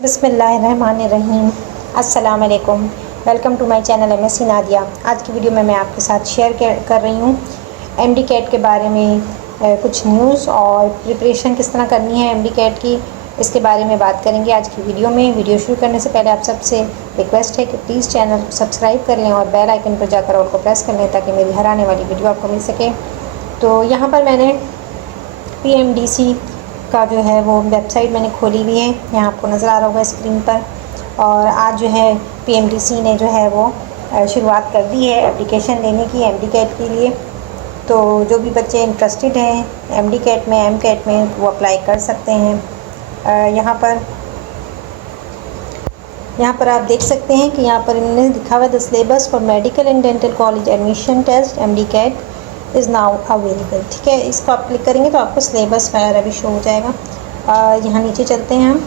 बिस्मिल्लाहिर्रहमानिर्रहीम। अस्सलाम वालेकुम। Welcome to my channel MSc Nadia. आज की वीडियो में मैं आपके साथ शेयर कर रही हूँ एमडी कैट के बारे में कुछ न्यूज़ और प्रिपरेशन किस तरह करनी है एमडी कैट की, इसके बारे में बात करेंगे आज की वीडियो में। वीडियो शुरू करने से पहले आप सबसे रिक्वेस्ट है कि प्लीज़ चैनल को सब्सक्राइब कर लें और बेल आइकन पर जाकर ऑल को प्रेस कर लें ताकि मेरी हर आने वाली वीडियो आपको मिल सके। तो यहाँ पर मैंने पीएमडीसी का जो है वो वेबसाइट मैंने खोली हुई है, यहाँ आपको नज़र आ रहा होगा स्क्रीन पर। और आज जो है पीएमडीसी ने जो है वो शुरुआत कर दी है एप्लीकेशन लेने की एमडी कैट के लिए। तो जो भी बच्चे इंटरेस्टेड हैं एमडी कैट में, एम कैट में, वो अप्लाई कर सकते हैं। यहाँ पर आप देख सकते हैं कि यहाँ पर इन्होंने लिखा हुआ है the syllabus for medical and dental college admission test MD CAT is now available. ठीक है, इसको आप क्लिक करेंगे तो आपको सिलेबस वगैरह भी शो हो जाएगा। यहाँ नीचे चलते हैं हम।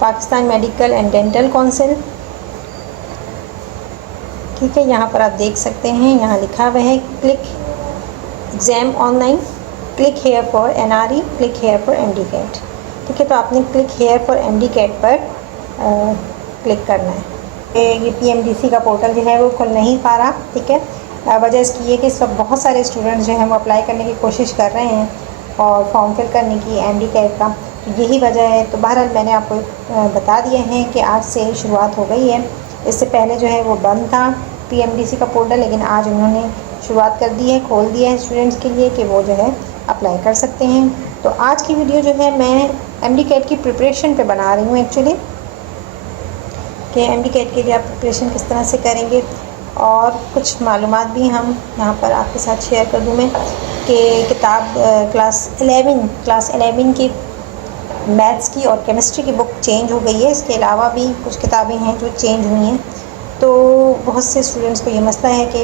Pakistan medical and dental council, ठीक है, यहाँ पर आप देख सकते हैं, यहाँ लिखा हुआ है click exam online, click here for NRE, click here for MD CAT. ठीक है, तो आपने click here for MD CAT पर क्लिक करना है। ये पीएमडीसी का पोर्टल जो है वो खुल नहीं पा रहा। ठीक है, वजह इसकी ये कि इस वक्त बहुत सारे स्टूडेंट्स जो हैं वो अप्लाई करने की कोशिश कर रहे हैं और फॉर्म फिल करने की एमडी कैट का, तो यही वजह है। तो बहरहाल मैंने आपको बता दिए हैं कि आज से शुरुआत हो गई है। इससे पहले जो है वो बंद था पीएमडीसी का पोर्टल, लेकिन आज उन्होंने शुरुआत कर दी है, खोल दिया है स्टूडेंट्स के लिए कि वो जो है अप्लाई कर सकते हैं। तो आज की वीडियो जो है मैं एमडी कैट की प्रिपरेशन पे बना रही हूँ एक्चुअली, कि एमडी कैट के लिए आप प्रिपरेशन किस तरह से करेंगे, और कुछ मालूमात भी हम यहाँ पर आपके साथ शेयर कर दूँ मैं कि किताब क्लास 11 की मैथ्स की और केमिस्ट्री की बुक चेंज हो गई है। इसके अलावा भी कुछ किताबें हैं जो चेंज हुई हैं। तो बहुत से स्टूडेंट्स को ये मसला है कि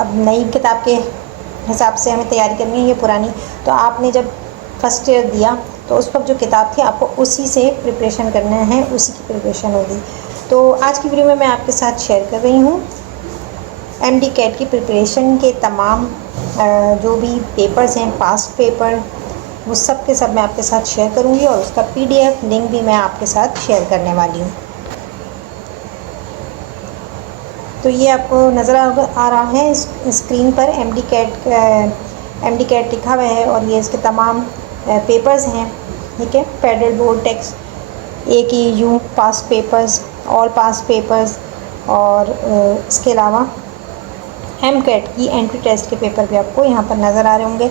अब नई किताब के हिसाब से हमें तैयारी करनी है, ये पुरानी। तो आपने जब फर्स्ट ईयर दिया तो उस वक्त जो किताब थी आपको उसी से प्रिपरेशन करना है, उसी की प्रिपरेशन होगी। तो आज की वीडियो में मैं आपके साथ शेयर कर रही हूँ एमडी कैट की प्रिपरेशन के तमाम जो भी पेपर्स हैं, पास्ट पेपर, वो सब के सब मैं आपके साथ शेयर करूँगी और उसका पीडीएफ लिंक भी मैं आपके साथ शेयर करने वाली हूँ। तो ये आपको नज़र आ रहा है स्क्रीन पर एमडी कैट लिखा हुआ है और ये इसके तमाम पेपर्स हैं। ठीक है, फेडरल बोर्ड टेस्ट, AKU पास पेपर्स, ऑल पास पेपर्स, और इसके अलावा एम कैट की एंट्री टेस्ट के पेपर भी आपको यहाँ पर नज़र आ रहे होंगे।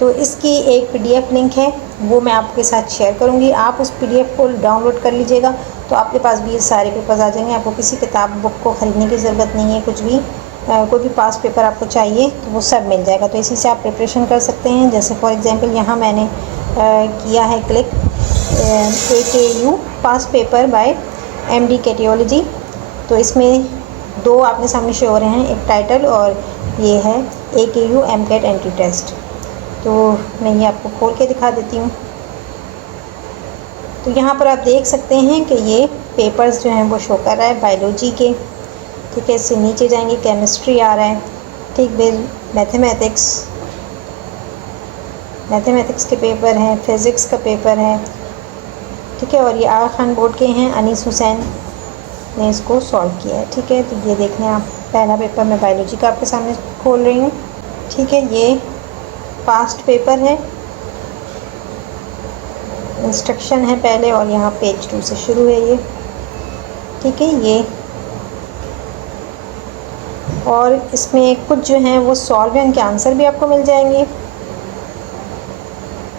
तो इसकी एक पीडीएफ लिंक है, वो मैं आपके साथ शेयर करूँगी। आप उस पीडीएफ को डाउनलोड कर लीजिएगा तो आपके पास भी ये सारे पेपर्स आ जाएंगे। आपको किसी किताब बुक को ख़रीदने की ज़रूरत नहीं है, कुछ भी कोई भी पास पेपर आपको चाहिए तो वो सब मिल जाएगा। तो इसी से आप प्रिपरेशन कर सकते हैं। जैसे फॉर एग्ज़ाम्पल यहाँ मैंने किया है क्लिक AKU पास पेपर बाय MD कैटियोलॉजी। तो इसमें दो आपके सामने शो हो रहे हैं, एक टाइटल और ये है AKU M CAT entry test. तो मैं ये आपको खोल के दिखा देती हूँ। तो यहाँ पर आप देख सकते हैं कि ये पेपर्स जो हैं वो शो कर रहा है बायोलॉजी के। ठीक है, इससे नीचे जाएंगे केमिस्ट्री आ रहा है, ठीक, फिर मैथमेटिक्स के पेपर हैं, फिज़िक्स का पेपर है। ठीक है, और ये आगा खान बोर्ड के हैं, अनीस हुसैन ने इसको सॉल्व किया है। ठीक है, तो ये देख लें आप, पहला पेपर मैं बायोलॉजी का आपके सामने खोल रही हूँ। ठीक है, ये पास्ट पेपर है, इंस्ट्रक्शन है पहले, और यहाँ पेज 2 से शुरू है ये। ठीक है, ये और इसमें कुछ जो हैं वो सॉल्व हैं, उनके आंसर भी आपको मिल जाएंगे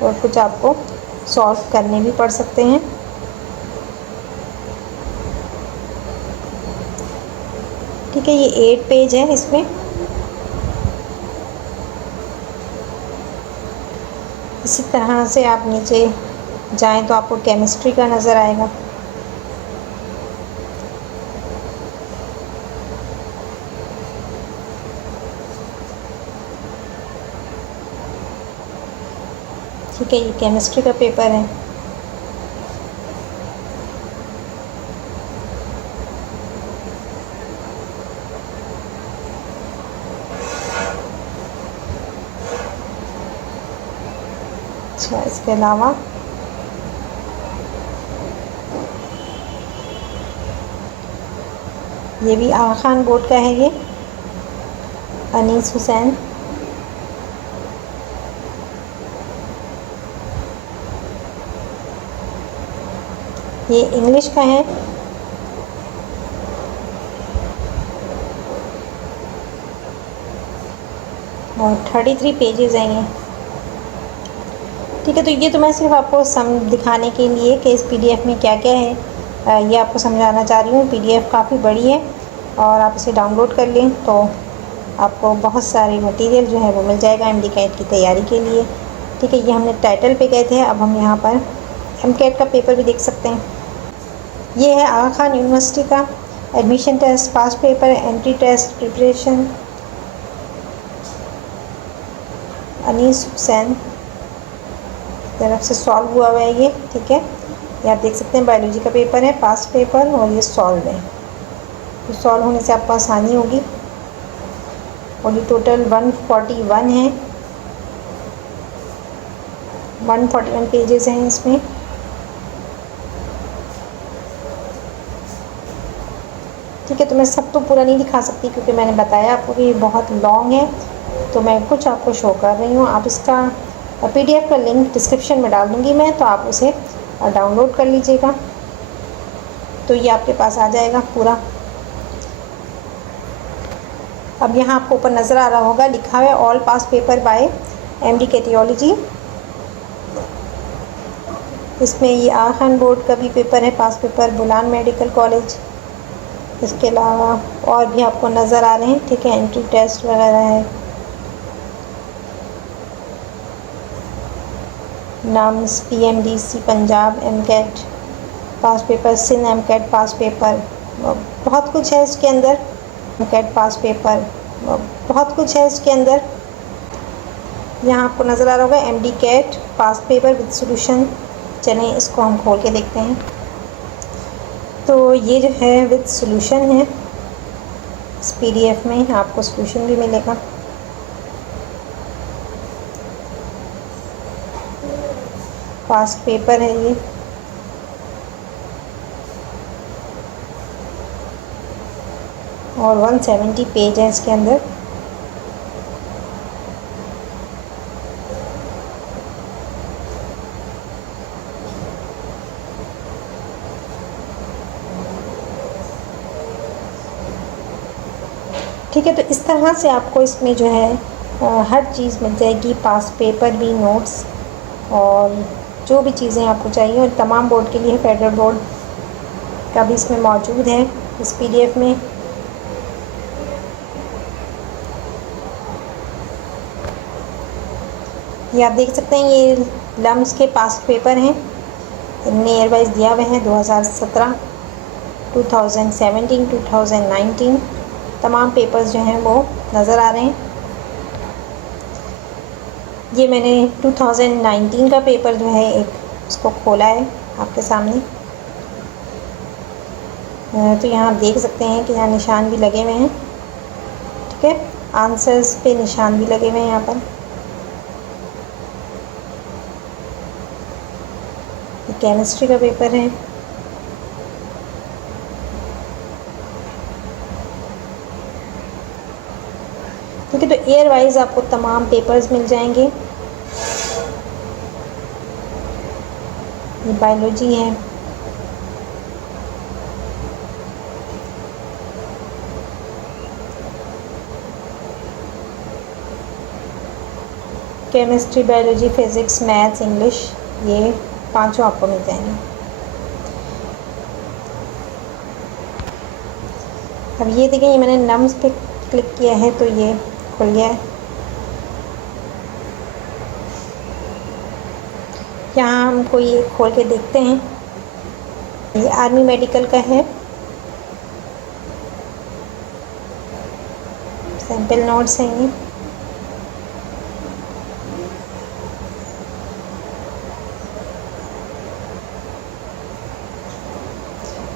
और कुछ आपको सॉल्व करने भी पड़ सकते हैं। ठीक है, ये 8 पेज है इसमें। इसी तरह से आप नीचे जाएं तो आपको केमिस्ट्री का नज़र आएगा। ठीक है, ये केमिस्ट्री का पेपर है। अच्छा, इसके अलावा ये भी आगा खान बोर्ड का है। ये अनीस हुसैन। ये इंग्लिश का है। और 33 पेजेस हैं ये। ठीक है, तो ये तो मैं सिर्फ आपको दिखाने के लिए कि इस पीडीएफ में क्या क्या है ये आपको समझाना चाह रही हूँ। पीडीएफ काफ़ी बड़ी है और आप इसे डाउनलोड कर लें तो आपको बहुत सारे मटेरियल जो है वो मिल जाएगा एमडी कैट की तैयारी के लिए। ठीक है, ये हमने टाइटल पे गए थे, अब हम यहाँ पर एमकेट का पेपर भी देख सकते हैं। ये है आगा खान यूनिवर्सिटी का admission test, past paper, entry test preparation, Anees Hussain तरफ से सॉल्व हुआ है ये। ठीक है, ये आप देख सकते हैं बायोलॉजी का पेपर है, पास पेपर, और ये सॉल्व है। तो सॉल्व होने से आपको आसानी होगी। और ये टोटल 141 है, 141 पेजेस हैं इसमें। ठीक है, तो मैं सब तो पूरा नहीं दिखा सकती क्योंकि मैंने बताया आपको कि ये बहुत लॉन्ग है, तो मैं कुछ आपको शो कर रही हूँ। आप इसका पीडीएफ का लिंक डिस्क्रिप्शन में डाल दूँगी मैं, तो आप उसे डाउनलोड कर लीजिएगा, तो ये आपके पास आ जाएगा पूरा। अब यहाँ आपको ऊपर नज़र आ रहा होगा, लिखा है all past paper by MD कैटियोलॉजी। इसमें ये आगा खान बोर्ड का भी पेपर है, past paper, Bolan medical college. इसके अलावा और भी आपको नज़र आ रहे हैं। ठीक है, एंट्री टेस्ट वगैरह है, नाम्स, पीएमडीसी पंजाब, एमकेट पास पेपर, सिंध एमकेट पास पेपर, बहुत कुछ है इसके अंदर। एमकेट पास पेपर, बहुत कुछ है इसके अंदर। यहाँ आपको नज़र आ रहा होगा MD CAT past paper with solution. चलें इसको हम खोल के देखते हैं। तो ये जो है विद सॉल्यूशन है, इस पीडीएफ में आपको सॉल्यूशन भी मिलेगा। पास्ट पेपर है ये, और 170 पेज है इसके अंदर। ठीक है, तो इस तरह से आपको इसमें जो है हर चीज़ मिल जाएगी, पास पेपर भी, नोट्स, और जो भी चीज़ें आपको चाहिए। और तमाम बोर्ड के लिए फेडरल बोर्ड का भी इसमें मौजूद है इस पीडीएफ में। ये आप देख सकते हैं, ये लम्स के पास्ट पेपर हैं, इनमें ईयर वाइज दिया हुआ है 2017, 2017, 2019 तमाम पेपर्स जो हैं वो नज़र आ रहे हैं। ये मैंने 2019 का पेपर जो है एक उसको खोला है आपके सामने। तो यहाँ आप देख सकते हैं कि यहाँ निशान भी लगे हुए हैं। ठीक है, आंसर्स पे निशान भी लगे हुए हैं यहाँ पर। ये केमिस्ट्री का पेपर है। ठीक है, तो ईयर वाइज आपको तमाम पेपर्स मिल जाएंगे। ये बायोलॉजी है, chemistry, biology, physics, maths, English, ये पांचों आपको मिल जाएंगे। अब ये देखें, ये मैंने नम्स पे क्लिक किया है तो ये खुल गया है। यहाँ हमको ये खोल के देखते हैं। ये आर्मी मेडिकल का है, सैंपल नोट्स हैं ये।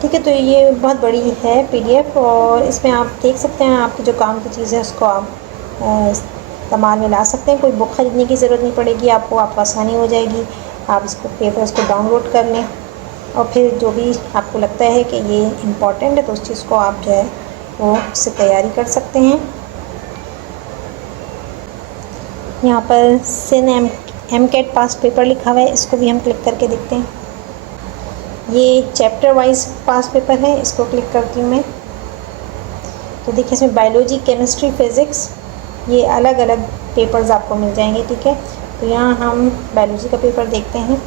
ठीक है, तो ये बहुत बड़ी है पीडीएफ, और इसमें आप देख सकते हैं आपकी जो काम की चीज़ है उसको आप इस्तेमाल में ला सकते हैं। कोई बुक ख़रीदने की ज़रूरत नहीं पड़ेगी आपको आसानी हो जाएगी। आप इसको पेपर्स को डाउनलोड कर लें, और फिर जो भी आपको लगता है कि ये इम्पॉर्टेंट है तो उस चीज़ को आप जो है वो उससे तैयारी कर सकते हैं। यहाँ पर सिन एमकेट पास्ट पेपर लिखा हुआ है, इसको भी हम क्लिक करके देखते हैं। ये चैप्टर वाइज पास्ट पेपर है, इसको क्लिक करती हूँ मैं। तो देखिए इसमें बायोलॉजी, केमिस्ट्री, फिज़िक्स, ये अलग अलग पेपर्स आपको मिल जाएंगे, ठीक है। तो यहाँ हम बायोलॉजी का पेपर देखते हैं।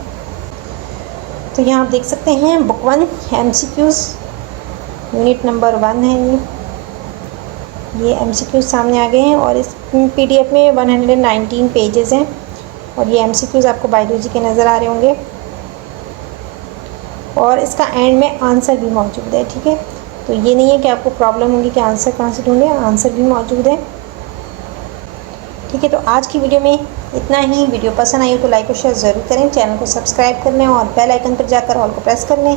तो यहाँ आप देख सकते हैं बुक 1 MCQs यूनिट नंबर 1 है ये MCQs सामने आ गए हैं और इस PDF में 119 पेजेस हैं और ये MCQs आपको बायोलॉजी के नज़र आ रहे होंगे और इसका एंड में आंसर भी मौजूद है, ठीक है। तो ये नहीं है कि आपको प्रॉब्लम होगी कि आंसर कहाँ से ढूंढें, आंसर भी मौजूद है, ठीक है। तो आज की वीडियो में इतना ही। वीडियो पसंद आई हो तो लाइक और शेयर ज़रूर करें, चैनल को सब्सक्राइब कर लें और बेल आइकन पर जाकर ऑल को प्रेस कर लें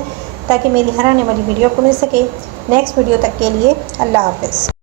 ताकि मेरी हर आने वाली वीडियो को मिल सके। नेक्स्ट वीडियो तक के लिए अल्लाह हाफ़िज़।